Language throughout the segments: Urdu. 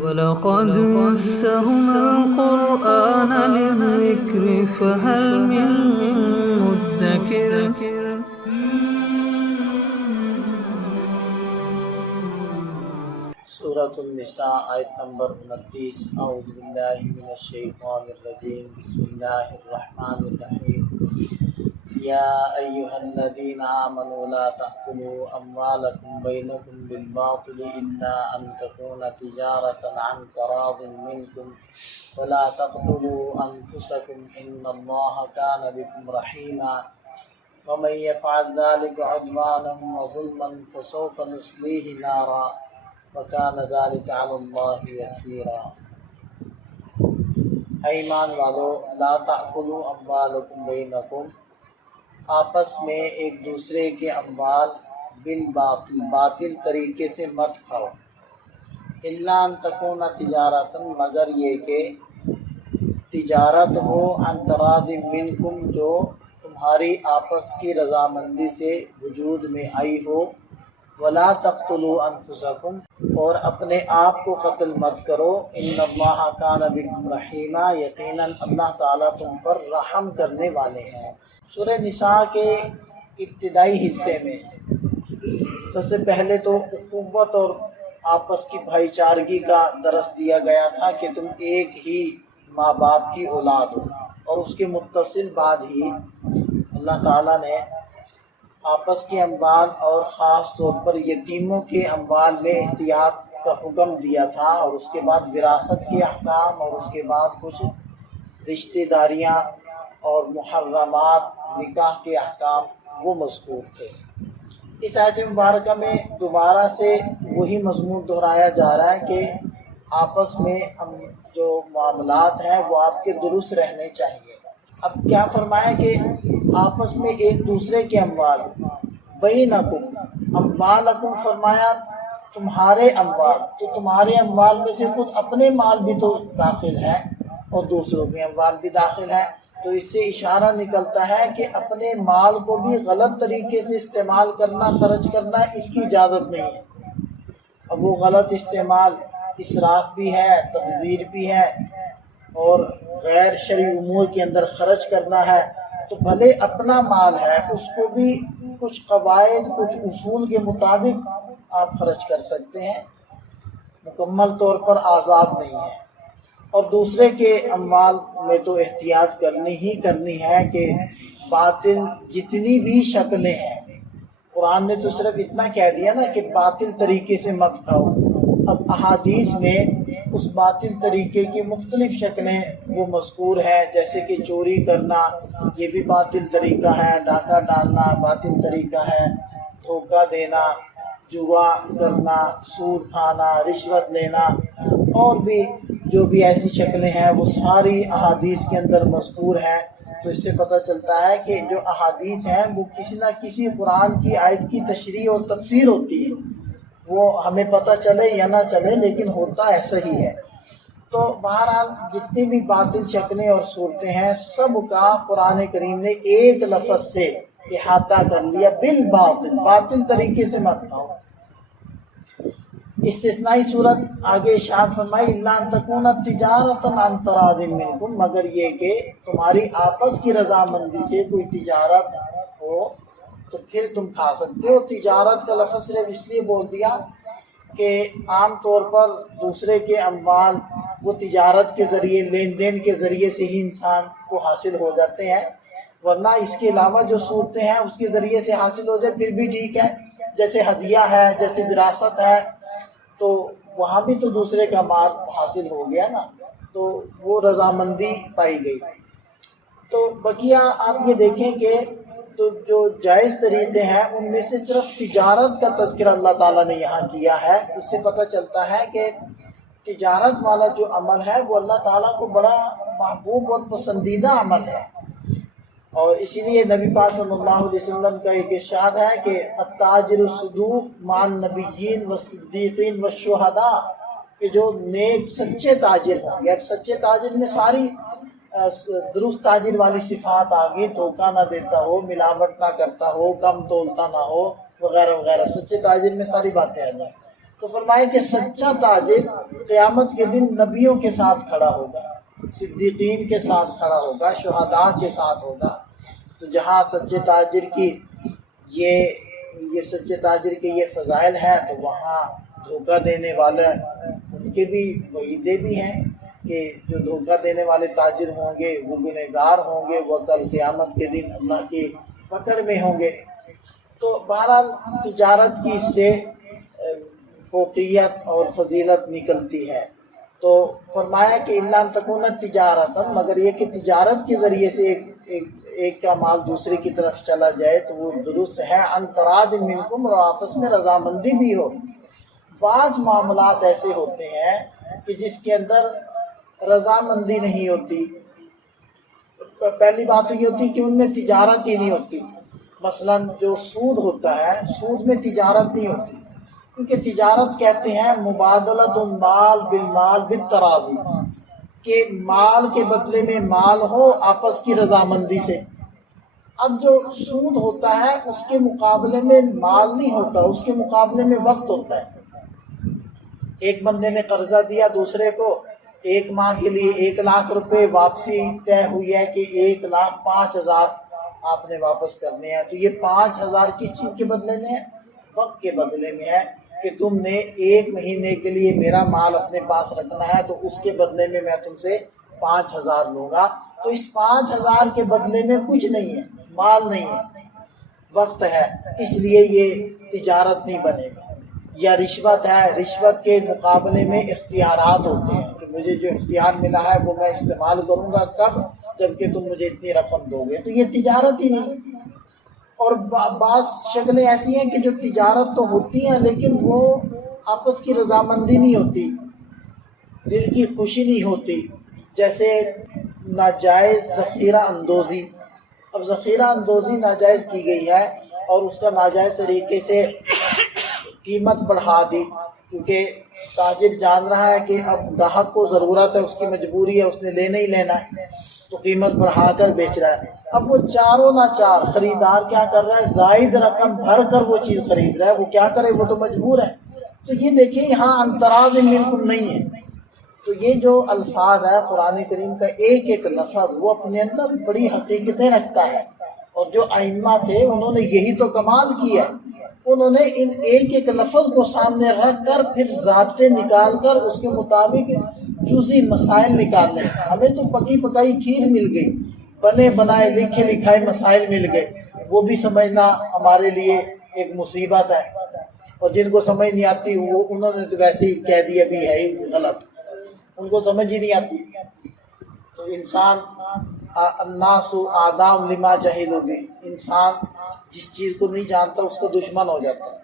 وَلَقَدْ يَسَّرْنَا الْقُرْآنَ لِلذِّكْرِ فَهَلْ مِن مُّدَّكِرٍ سورۃ النساء آیت نمبر 29۔ اعوذ باللہ من الشیطان الرجیم، بسم اللہ الرحمن الرحیم۔ یا ایھا الذین آمنوا لا تأکلوا اموالکم بینکم بالباطل الا ان تکون تجارۃ عن تراض منکم ولا تقتلوا انفسکم ان اللہ کان بکم رحیما ومن یفعل ذلک عدوانا وظلما فسوف نصلیہ نارا وَكَانَ ذَلِكَ عَلَى اللَّهِ يَسِيرًا۔ اے ایمان والو، لا تأکلوا اموالکم بینکم، آپس میں ایک دوسرے کے اموال بالباطل، باطل طریقے سے مت کھاؤ، الا ان تکون تجارت، مگر یہ کہ تجارت ہو، عن تراض منکم، جو تمہاری آپس کی رضامندی سے وجود میں آئی ہو، ولا تقتلوا انفسکم، اور اپنے آپ کو قتل مت کرو، ان اللہ کان بکم رحیما، یقیناً اللہ تعالیٰ تم پر رحم کرنے والے ہیں۔ سورہ نساء کے ابتدائی حصے میں سب سے پہلے تو اخوت اور آپس کی بھائی چارگی کا درس دیا گیا تھا کہ تم ایک ہی ماں باپ کی اولاد ہو، اور اس کے متصل بعد ہی اللہ تعالیٰ نے آپس کے اموال اور خاص طور پر یتیموں کے اموال میں احتیاط کا حکم دیا تھا، اور اس کے بعد وراثت کے احکام، اور اس کے بعد کچھ رشتہ داریاں اور محرمات نکاح کے احکام وہ مذکور تھے۔ اس آیت مبارکہ میں دوبارہ سے وہی مضمون دہرایا جا رہا ہے کہ آپس میں جو معاملات ہیں وہ آپ کے درست رہنے چاہیے۔ اب کیا فرمایا کہ آپس میں ایک دوسرے کے اموال، بینکم، اموالکم فرمایا تمہارے اموال، تو تمہارے اموال میں سے خود اپنے مال بھی تو داخل ہے اور دوسروں کے اموال بھی داخل ہے، تو اس سے اشارہ نکلتا ہے کہ اپنے مال کو بھی غلط طریقے سے استعمال کرنا، خرچ کرنا، اس کی اجازت نہیں ہے۔ اب وہ غلط استعمال اسراف بھی ہے، تبذیر بھی ہے، اور غیر شرعی امور کے اندر خرچ کرنا ہے، تو بھلے اپنا مال ہے اس کو بھی کچھ قواعد، کچھ اصول کے مطابق آپ خرچ کر سکتے ہیں، مکمل طور پر آزاد نہیں ہے۔ اور دوسرے کے اموال میں تو احتیاط کرنی ہی کرنی ہے کہ باطل جتنی بھی شکلیں ہیں، قرآن نے تو صرف اتنا کہہ دیا نا کہ باطل طریقے سے مت کھاؤ، اب احادیث میں اس باطل طریقے کی مختلف شکلیں وہ مذکور ہیں، جیسے کہ چوری کرنا یہ بھی باطل طریقہ ہے، ڈاکہ ڈالنا باطل طریقہ ہے، دھوکہ دینا، جوا کرنا، سود کھانا، رشوت لینا، اور بھی جو بھی ایسی شکلیں ہیں وہ ساری احادیث کے اندر مذکور ہیں۔ تو اس سے پتہ چلتا ہے کہ جو احادیث ہیں وہ کسی نہ کسی قرآن کی آیت کی تشریح اور تفسیر ہوتی ہے، وہ ہمیں پتہ چلے یا نہ چلے لیکن ہوتا ایسا ہی ہے۔ تو بہرحال جتنی بھی باطل شکلیں اور صورتیں ہیں سب کا قرآن کریم نے ایک لفظ سے احاطہ کر لیا، بالباطل، باطل طریقے سے مت کھاؤ۔ استثنائی صورت آگے ارشاد فرمائی، الا ان تکون تجارۃ عن تراض منکم، مگر یہ کہ تمہاری آپس کی رضامندی سے کوئی تجارت ہو تو پھر تم کھا سکتے ہو۔ تجارت کا لفظ صرف اس لیے بول دیا کہ عام طور پر دوسرے کے اموال وہ تجارت کے ذریعے، لین دین کے ذریعے سے ہی انسان کو حاصل ہو جاتے ہیں، ورنہ اس کے علاوہ جو صورتیں ہیں اس کے ذریعے سے حاصل ہو جائے پھر بھی ٹھیک ہے، جیسے ہدیہ ہے، جیسے وراثت ہے، تو وہاں بھی تو دوسرے کا مال حاصل ہو گیا نا، تو وہ رضامندی پائی گئی۔ تو بقیہ آپ یہ دیکھیں کہ تو جو جائز طریقے ہیں ان میں سے صرف تجارت کا تذکرہ اللہ تعالیٰ نے یہاں کیا ہے۔ اس سے پتہ چلتا ہے کہ تجارت والا جو عمل ہے وہ اللہ تعالیٰ کو بڑا محبوب اور پسندیدہ عمل ہے، اور اسی لیے نبی پاک صلی اللہ علیہ وسلم کا ایک ارشاد ہے کہ التاجر الصدوق مع النبیین والصدیقین والشہداء، کہ جو نیک سچے تاجر ہوں گے۔ اب سچے تاجر میں ساری درست تاجر والی صفات آ گئی، دھوکہ نہ دیتا ہو، ملاوٹ نہ کرتا ہو، کم تولتا نہ ہو، وغیرہ وغیرہ، سچے تاجر میں ساری باتیں آ جائیں۔ تو فرمایا کہ سچا تاجر قیامت کے دن نبیوں کے ساتھ کھڑا ہوگا، صدیقین کے ساتھ کھڑا ہوگا، شہداء کے ساتھ ہوگا۔ تو جہاں سچے تاجر کی یہ سچے تاجر کے یہ فضائل ہیں، تو وہاں دھوکہ دینے والے ان کے بھی وعیدیں بھی ہیں کہ جو دھوکہ دینے والے تاجر ہوں گے وہ گنہگار ہوں گے، وہ کل قیامت کے دن اللہ کی پکڑ میں ہوں گے۔ تو بہرحال تجارت کی اس سے فوقیت اور فضیلت نکلتی ہے۔ تو فرمایا کہ الا ان تکون تجارت، مگر یہ کہ تجارت کے ذریعے سے ایک کا مال دوسرے کی طرف چلا جائے تو وہ درست ہے، ان تراض منکم، اور آپس میں رضامندی بھی ہو۔ بعض معاملات ایسے ہوتے ہیں کہ جس کے اندر رضامندی نہیں ہوتی۔ پہلی بات تو یہ ہوتی کہ ان میں تجارت ہی نہیں ہوتی۔ مثلا جو سود ہوتا ہے، سود میں تجارت نہیں ہوتی، کیونکہ تجارت کہتے ہیں مبادلۃ المال بالمال بالتراضی، کہ مال کے بدلے میں مال ہو آپس کی رضامندی سے۔ اب جو سود ہوتا ہے اس کے مقابلے میں مال نہیں ہوتا، اس کے مقابلے میں وقت ہوتا ہے۔ ایک بندے نے قرضہ دیا دوسرے کو 1 ماہ کے لیے 1 لاکھ روپے، واپسی طے ہوئی ہے کہ 1,05,000 آپ نے واپس کرنے ہیں۔ تو یہ 5,000 کس چیز کے بدلے میں ہے؟ وقت کے بدلے میں ہے، کہ تم نے 1 مہینے کے لیے میرا مال اپنے پاس رکھنا ہے، تو اس کے بدلے میں میں تم سے 5,000 لوں گا۔ تو اس 5,000 کے بدلے میں کچھ نہیں ہے، مال نہیں ہے، وقت ہے، اس لیے یہ تجارت نہیں بنے گا۔ یا رشوت ہے، رشوت کے مقابلے میں اختیارات ہوتے ہیں کہ مجھے جو اختیار ملا ہے وہ میں استعمال کروں گا، کب؟ جبکہ تم مجھے اتنی رقم دو گے۔ تو یہ تجارت ہی نہیں۔ اور بعض شکلیں ایسی ہیں کہ جو تجارت تو ہوتی ہیں لیکن وہ آپس کی رضامندی نہیں ہوتی، دل کی خوشی نہیں ہوتی، جیسے ناجائز ذخیرہ اندوزی۔ اب ذخیرہ اندوزی ناجائز کی گئی ہے اور اس کا ناجائز طریقے سے قیمت بڑھا دی، کیونکہ تاجر جان رہا ہے کہ اب گاہک کو ضرورت ہے، اس کی مجبوری ہے، اس نے لینا ہی لینا ہے، تو قیمت بڑھا کر بیچ رہا ہے۔ اب وہ چاروں ناچار خریدار کیا کر رہا ہے؟ زائد رقم بھر کر وہ چیز خرید رہا ہے۔ وہ کیا کرے، وہ تو مجبور ہے۔ تو یہ دیکھیں یہاں انتراض منکم نہیں ہے۔ تو یہ جو الفاظ ہے قرآن کریم کا ایک ایک لفظ وہ اپنے اندر بڑی حقیقتیں رکھتا ہے، اور جو ائمہ تھے انہوں نے یہی تو کمال کیا، انہوں نے ان ایک ایک لفظ کو سامنے رکھ کر پھر ضابطے نکال کر اس کے مطابق جزئی مسائل نکالنے۔ ہمیں تو پکی پکائی کھیر مل گئی، بنے بنائے لکھے لکھائے مسائل مل گئے، وہ بھی سمجھنا ہمارے لیے ایک مصیبت ہے، اور جن کو سمجھ نہیں آتی وہ انہوں نے تو ویسے ہی کہہ دیا بھی ہے ہی غلط، ان کو سمجھ ہی نہیں آتی۔ تو انسان الناس آدام لما جہلوا بھی، انسان جس چیز کو نہیں جانتا اس کا دشمن ہو جاتا ہے۔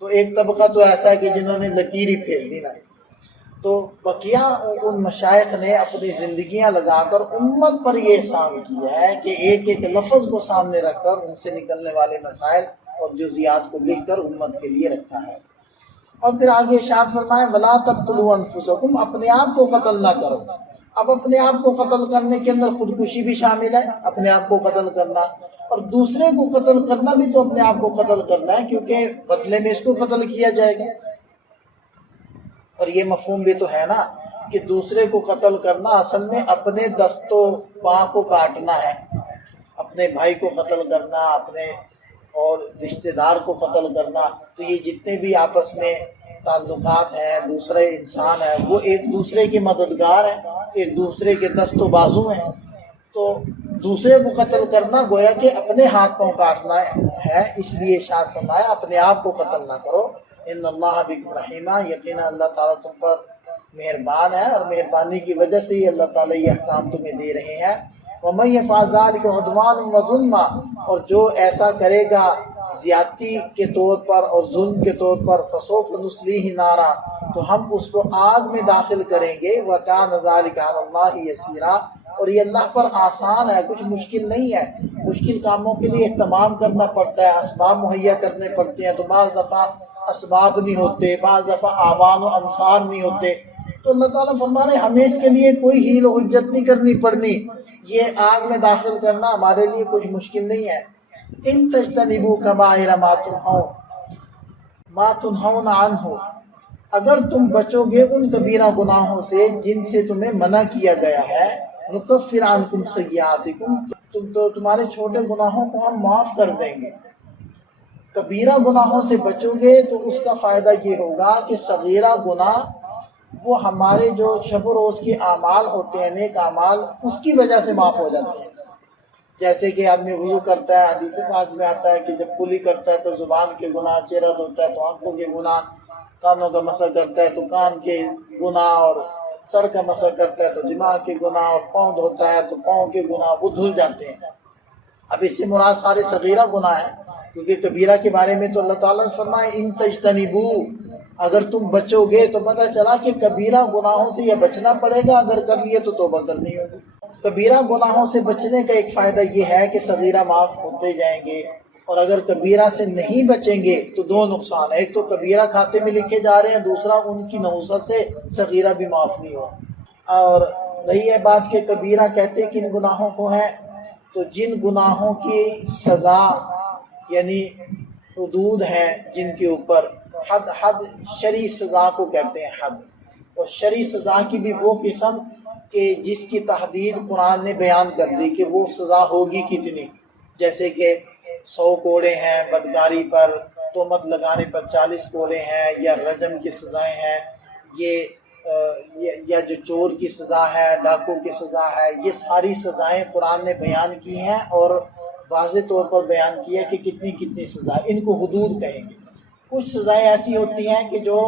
تو ایک طبقہ تو ایسا ہے کہ جنہوں نے لکیر ہی پھیر دی نا۔ تو بقیہ ان مشائخ نے اپنی زندگیاں لگا کر امت پر یہ احسان کیا ہے کہ ایک ایک لفظ کو سامنے رکھ کر ان سے نکلنے والے مسائل اور جزیات کو لکھ کر امت کے لیے رکھا ہے۔ اور پھر آگے ارشاد فرمائے وَلَا تَقْتُلُوا أَنفُسَكُمْ، اپنے آپ کو قتل نہ کرو۔ اب اپنے آپ کو قتل کرنے کے اندر خودکشی بھی شامل ہے، اپنے آپ کو قتل کرنا، اور دوسرے کو قتل کرنا بھی تو اپنے آپ کو قتل کرنا ہے، کیونکہ بدلے میں اس کو قتل کیا جائے گا۔ اور یہ مفہوم بھی تو ہے نا کہ دوسرے کو قتل کرنا اصل میں اپنے دست و پاں کو کاٹنا ہے، اپنے بھائی کو قتل کرنا، اپنے اور رشتہ دار کو قتل کرنا۔ تو یہ جتنے بھی آپس میں تعلقات ہیں، دوسرے انسان ہیں، وہ ایک دوسرے کے مددگار ہیں، ایک دوسرے کے دست و بازو ہیں۔ تو دوسرے کو قتل کرنا گویا کہ اپنے ہاتھ پاؤں کاٹنا ہے، اس لیے ارشاد فرمایا اپنے آپ کو قتل نہ کرو۔ ان اللہ بکم رحیمہ، یقینا اللہ تعالیٰ تم پر مہربان ہے، اور مہربانی کی وجہ سے ہی اللہ تعالیٰ یہ احکام تمہیں دے رہے ہیں۔ وَمَن يَفْعَلْ ذَلِكَ عُدْوَانًا وَظُلْمًا، اور جو ایسا کرے گا زیادتی کے طور پر اور ظلم کے طور پر، فَسَوْفَ نُصْلِيهِ نَارًا، تو ہم اس کو آگ میں داخل کریں گے، وَكَانَ ذَلِكَ عَلَى اللَّهِ يَسِيرًا، اور یہ اللہ پر آسان ہے، کچھ مشکل نہیں ہے۔ مشکل کاموں کے لیے اہتمام کرنا پڑتا ہے، اسباب مہیا کرنے پڑتے ہیں، تو بعض دفعہ اسباب نہیں ہوتے، بعض دفعہ آوان و انصار نہیں ہوتے، تو اللہ تعالیٰ فرما رہے ہمیں اس کے لیے کوئی حیل و حجت نہیں کرنی پڑنی، یہ آگ میں داخل کرنا ہمارے لیے کچھ مشکل نہیں ہے۔ ان تجتنبوا کبائر ما تنہون عنہ، اگر تم بچو گے ان کبیرہ گناہوں سے جن سے تمہیں منع کیا گیا ہے، نکفر عنکم سیئاتکم، تو تمہارے چھوٹے گناہوں کو ہم معاف کر دیں گے۔ کبیرہ گناہوں سے بچو گے تو اس کا فائدہ یہ ہوگا کہ صغیرہ گناہ وہ ہمارے جو شب و روز کے اعمال ہوتے ہیں، نیک اعمال، اس کی وجہ سے معاف ہو جاتے ہیں۔ جیسے کہ آدمی وضو کرتا ہے، حدیث پاک میں آتا ہے کہ جب کلی کرتا ہے تو زبان کے گناہ، چہرہ دھوتا ہے تو آنکھوں کے گناہ، کانوں کا مسح کرتا ہے تو کان کے گناہ، اور سر کا مسح کرتا ہے تو دماغ کے گناہ، اور پاؤں دھوتا ہے تو پاؤں کے گناہ، وہ دھل جاتے ہیں۔ اب اس سے مراد سارے صغیرہ گناہ ہیں، کیونکہ کبیرہ کے بارے میں تو اللہ تعالیٰ نے فرمایا ان تجتنبو، اگر تم بچو گے تو پتہ چلا کہ کبیرہ گناہوں سے یہ بچنا پڑے گا، اگر کر لیے تو توبہ کرنی ہوگی۔ کبیرہ گناہوں سے بچنے کا ایک فائدہ یہ ہے کہ صغیرہ معاف ہوتے جائیں گے، اور اگر کبیرہ سے نہیں بچیں گے تو دو نقصان ہے، ایک تو کبیرہ کھاتے میں لکھے جا رہے ہیں، دوسرا ان کی نحوست سے صغیرہ بھی معاف نہیں ہوا۔ اور رہی ہے بات کہ کبیرہ کہتے کن گناہوں کو ہیں، تو جن گناہوں کی سزا یعنی حدود ہیں، جن کے اوپر حد شرعی سزا کو کہتے ہیں حد، اور شرعی سزا کی بھی وہ قسم کہ جس کی تحدید قرآن نے بیان کر دی کہ وہ سزا ہوگی کتنی، جیسے کہ 100 کوڑے ہیں بدکاری پر، تہمت لگانے پر 40 کوڑے ہیں، یا رجم کی سزائیں ہیں، یا جو چور کی سزا ہے، ڈاکو کی سزا ہے، یہ ساری سزائیں قرآن نے بیان کی ہیں، اور واضح طور پر بیان کیا کہ کتنی کتنی سزائیں، ان کو حدود کہیں گے۔ کچھ سزائیں ایسی ہوتی ہیں کہ جو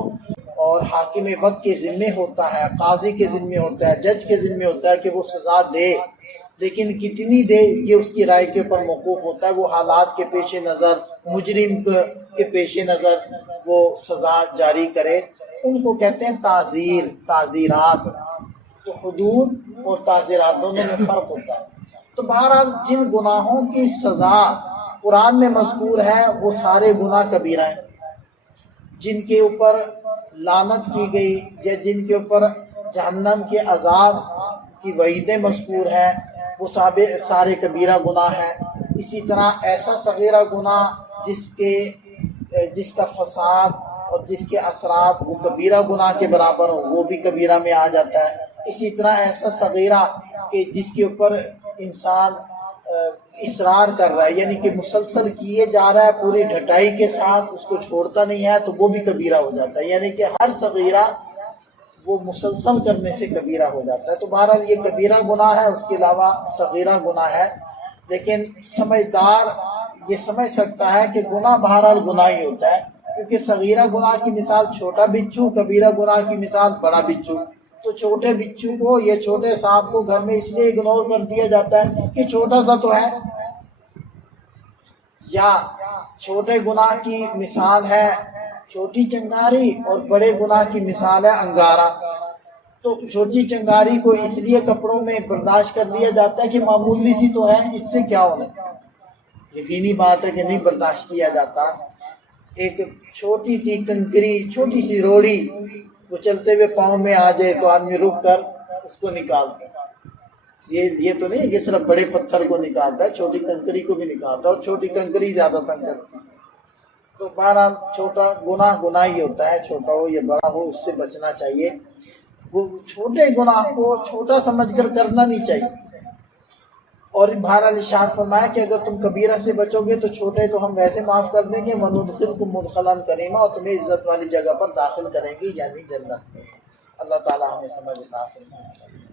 اور حاکم وقت کے ذمے ہوتا ہے، قاضی کے ذمے ہوتا ہے، جج کے ذمے ہوتا ہے کہ وہ سزا دے، لیکن کتنی دے یہ اس کی رائے کے اوپر موقوف ہوتا ہے، وہ حالات کے پیش نظر، مجرم کے پیش نظر وہ سزا جاری کرے، ان کو کہتے ہیں تعزیرات۔ تو حدود اور تعزیرات دونوں میں فرق ہوتا ہے۔ تو بہرحال جن گناہوں کی سزا قرآن میں مذکور ہے وہ سارے گناہ کبیرہ ہیں، جن کے اوپر لعنت کی گئی یا جن کے اوپر جہنم کے عذاب کی وعیدیں مذکور ہیں، وہ سارے کبیرہ گناہ ہیں۔ اسی طرح ایسا صغیرہ گناہ جس کا فساد اور جس کے اثرات وہ کبیرہ گناہ کے برابر ہوں، وہ بھی کبیرہ میں آ جاتا ہے۔ اسی طرح ایسا صغیرہ کہ جس کے اوپر انسان اصرار کر رہا ہے، یعنی کہ مسلسل کیے جا رہا ہے پوری ڈھٹائی کے ساتھ، اس کو چھوڑتا نہیں ہے، تو وہ بھی کبیرہ ہو جاتا ہے، یعنی کہ ہر صغیرہ وہ مسلسل کرنے سے کبیرہ ہو جاتا ہے۔ تو بہرحال یہ کبیرہ گناہ ہے، اس کے علاوہ صغیرہ گناہ ہے، لیکن سمجھدار یہ سمجھ سکتا ہے کہ گناہ بہرحال گناہ ہی ہوتا ہے، کیونکہ صغیرہ گناہ کی مثال چھوٹا بچھو، کبیرہ گناہ کی مثال بڑا بچھو۔ تو چھوٹے بچھو کو یا چھوٹے سانپ کو گھر میں اس لیے اگنور کر دیا جاتا ہے کہ چھوٹا سا تو ہے، یا چھوٹے گناہ کی مثال ہے چھوٹی چنگاری اور بڑے گناہ کی مثال ہے انگارہ۔ تو چھوٹی چنگاری کو اس لیے کپڑوں میں برداشت کر لیا جاتا ہے کہ معمولی سی تو ہے، اس سے کیا ہونا ہے، یقینی بات ہے کہ نہیں برداشت کیا جاتا۔ ایک چھوٹی سی کنکری، چھوٹی سی روڑی وہ چلتے ہوئے پاؤں میں آ جائے تو آدمی رک کر اس کو نکالتا ہے۔ یہ تو نہیں ہے کہ صرف بڑے پتھر کو نکالتا ہے، چھوٹی کنکری کو بھی نکالتا ہے، اور چھوٹی کنکری زیادہ تنگ کرتی ہے۔ تو بہرحال چھوٹا گناہ ہی ہوتا ہے، چھوٹا ہو یا بڑا ہو، اس سے بچنا چاہیے۔ وہ چھوٹے گناہ کو چھوٹا سمجھ کر کرنا نہیں چاہیے۔ اور بہرحال ارشاد فرمایا کہ اگر تم کبیرہ سے بچو گے تو چھوٹے تو ہم ویسے معاف کر دیں گے، وَنُدْخِلْكُمْ مُدْخَلًا كَرِيمًا، اور تمہیں عزت والی جگہ پر داخل کریں گے، یعنی جنت میں۔ اللہ تعالیٰ ہمیں سمجھ عطا فرمائے۔